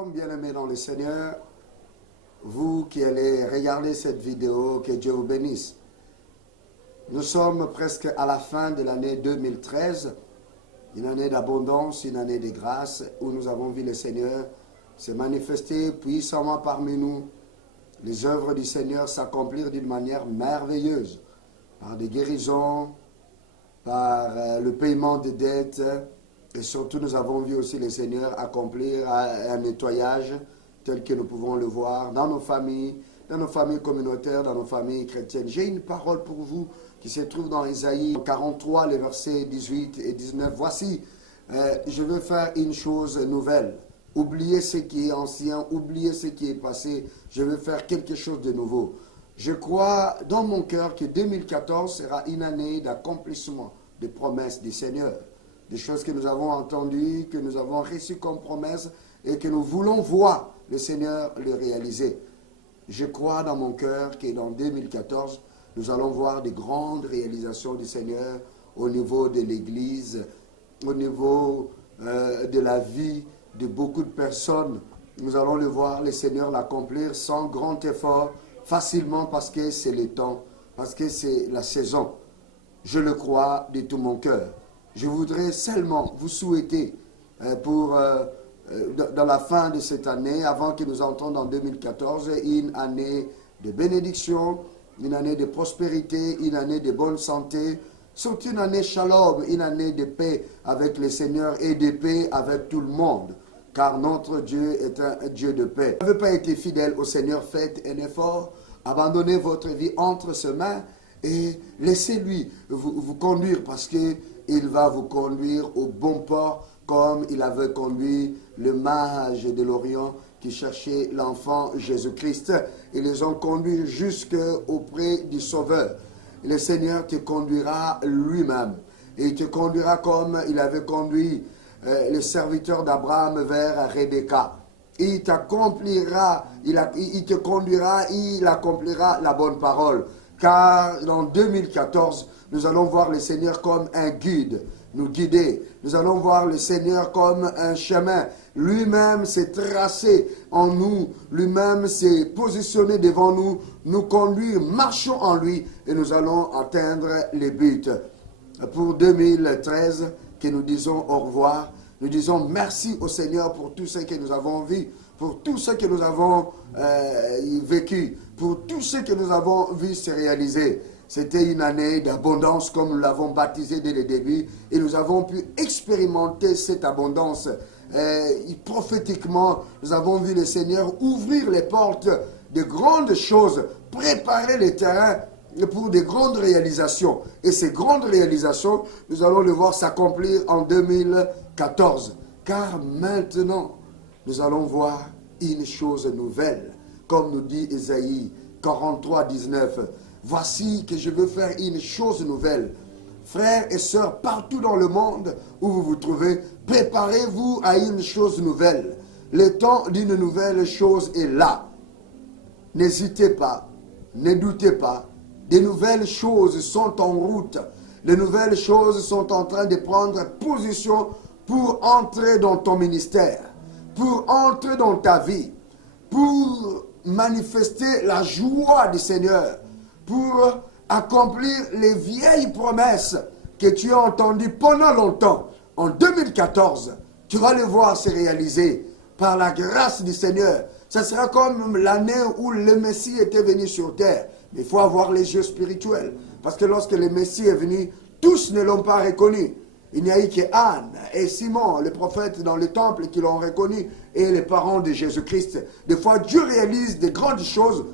Shalom, bien-aimés dans le Seigneur. Vous qui allez regarder cette vidéo, que Dieu vous bénisse. Nous sommes presque à la fin de l'année 2013, une année d'abondance, une année de grâce, où nous avons vu le Seigneur se manifester puissamment parmi nous, les œuvres du Seigneur s'accomplir d'une manière merveilleuse, par des guérisons, par le paiement des dettes, et surtout nous avons vu aussi le Seigneur accomplir un nettoyage tel que nous pouvons le voir dans nos familles communautaires, dans nos familles chrétiennes. J'ai une parole pour vous qui se trouve dans Isaïe 43, les versets 18 et 19. Voici, je veux faire une chose nouvelle. Oubliez ce qui est ancien, oubliez ce qui est passé. Je veux faire quelque chose de nouveau. Je crois dans mon cœur que 2014 sera une année d'accomplissement des promesses du Seigneur. Des choses que nous avons entendues, que nous avons reçues comme promesses et que nous voulons voir le Seigneur le réaliser. Je crois dans mon cœur que dans 2014, nous allons voir des grandes réalisations du Seigneur au niveau de l'Église, au niveau de la vie de beaucoup de personnes. Nous allons le voir, le Seigneur l'accomplir sans grand effort, facilement parce que c'est le temps, parce que c'est la saison. Je le crois de tout mon cœur. Je voudrais seulement vous souhaiter dans la fin de cette année, avant que nous entrons dans 2014, une année de bénédiction, une année de prospérité, une année de bonne santé, surtout une année shalom, une année de paix avec le Seigneur et de paix avec tout le monde, car notre Dieu est un Dieu de paix. Vous n'avez pas été fidèle au Seigneur, faites un effort, abandonnez votre vie entre ses mains et laissez-lui vous conduire, parce qu'il va vous conduire au bon port, comme il avait conduit le mage de l'Orient qui cherchait l'enfant Jésus-Christ. Ils les ont conduits jusqu'auprès du Sauveur. Le Seigneur te conduira lui-même. Et il te conduira comme il avait conduit le serviteur d'Abraham vers Rebecca. Il t'accomplira, il te conduira, il accomplira la bonne parole. Car en 2014, nous allons voir le Seigneur comme un guide, nous guider. Nous allons voir le Seigneur comme un chemin. Lui-même s'est tracé en nous, lui-même s'est positionné devant nous, nous conduire, marchons en lui et nous allons atteindre les buts. Pour 2013, que nous disons au revoir, nous disons merci au Seigneur pour tout ce que nous avons vu, pour tout ce que nous avons vécu, pour tout ce que nous avons vu se réaliser. C'était une année d'abondance comme nous l'avons baptisé dès le début et nous avons pu expérimenter cette abondance. Prophétiquement, nous avons vu le Seigneur ouvrir les portes de grandes choses, préparer le terrain pour de grandes réalisations. Et ces grandes réalisations, nous allons les voir s'accomplir en 2014. Car maintenant, nous allons voir une chose nouvelle. Comme nous dit Isaïe 43, 19. Voici que je veux faire une chose nouvelle. Frères et sœurs, partout dans le monde où vous vous trouvez, préparez-vous à une chose nouvelle. Le temps d'une nouvelle chose est là. N'hésitez pas, ne doutez pas. Des nouvelles choses sont en route. Les nouvelles choses sont en train de prendre position pour entrer dans ton ministère, pour entrer dans ta vie, pour manifester la joie du Seigneur, pour accomplir les vieilles promesses que tu as entendues pendant longtemps. En 2014, tu vas les voir se réaliser par la grâce du Seigneur. Ça sera comme l'année où le Messie était venu sur terre. Mais il faut avoir les yeux spirituels. Parce que lorsque le Messie est venu, tous ne l'ont pas reconnu. Il n'y a eu qu'Anne et Simon, le prophète dans le temple, qui l'ont reconnu, et les parents de Jésus-Christ. Des fois, Dieu réalise de grandes choses,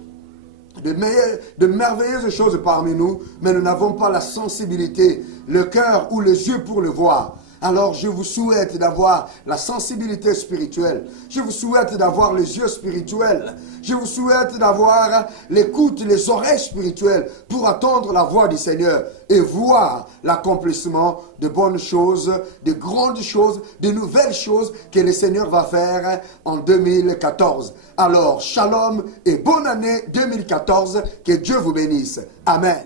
de merveilleuses choses parmi nous, mais nous n'avons pas la sensibilité, le cœur ou les yeux pour le voir. Alors je vous souhaite d'avoir la sensibilité spirituelle. Je vous souhaite d'avoir les yeux spirituels. Je vous souhaite d'avoir l'écoute, les oreilles spirituelles pour attendre la voix du Seigneur et voir l'accomplissement de bonnes choses, de grandes choses, de nouvelles choses que le Seigneur va faire en 2014. Alors, shalom et bonne année 2014. Que Dieu vous bénisse. Amen.